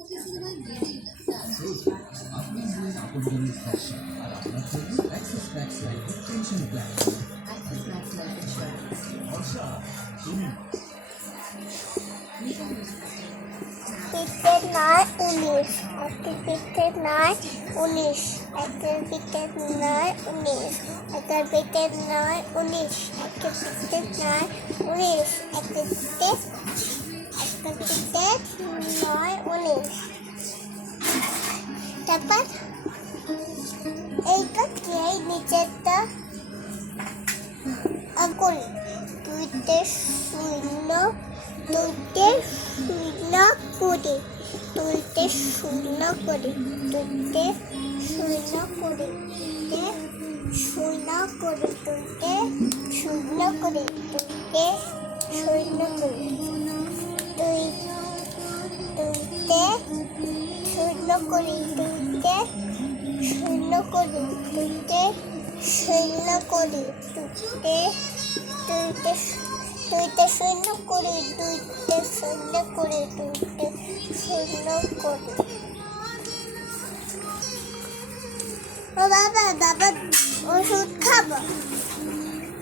পিঠে নয় 19, একটি পিঠে নয় 19, একের পিঠে নয় 19, একের পিঠে নয় 19, একের পিঠে নয় 19, একের পিঠে নয় 19। তারপর এইটা কি, এই নিচেরটা করি দুইতে শূন্য, দুইতে শূন্য করি, দুইতে শূন্য করি, দুইতে শূন্য করি, দুইতে শূন্য করি, দুইতে শূন্য করি, দুইতে শূন্য করি, দুইতে শূন্য করি, দুইতে শূন্য করি, দুইতে শূন্য করি, দুইতে শূন্য করি, দুইতে শূন্য করি, দুইতে শূন্য করি। ও বাবা, ওষুধ খাবো।